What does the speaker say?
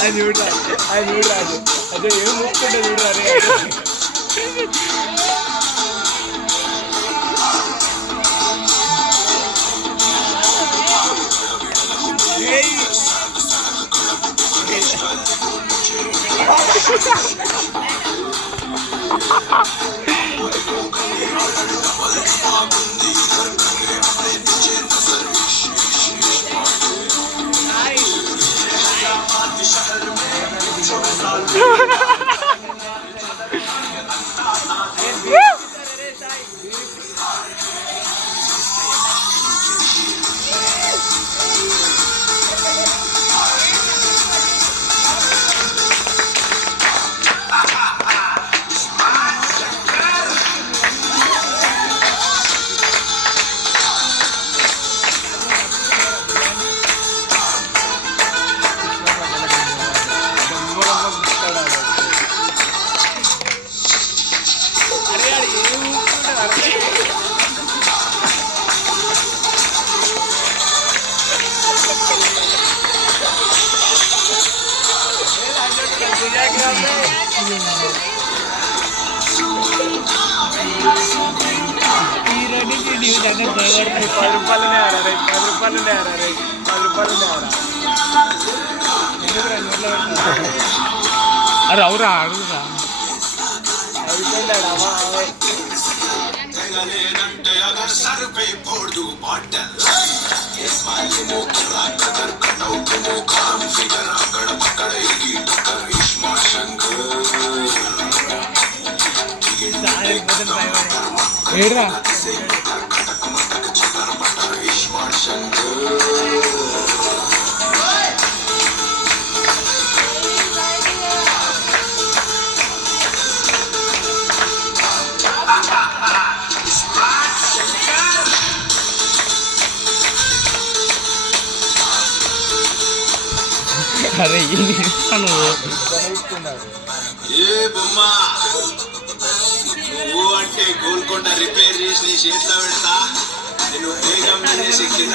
ఆయన చూడరాదు అదే ఏం మూసుకుంటే చూడరాదు. ₹10 ఆరా రే, ₹10 ఆరా రే, ₹10 ఆరా. అరే అవురా అడుగురా ఏడ్రా అరే ఏ బొమ్మా నువ్వు అంటే గోల్కొండ రిపేర్ చేసి నీ చేతిలో పెడతా నేను వేగం చేసి కింద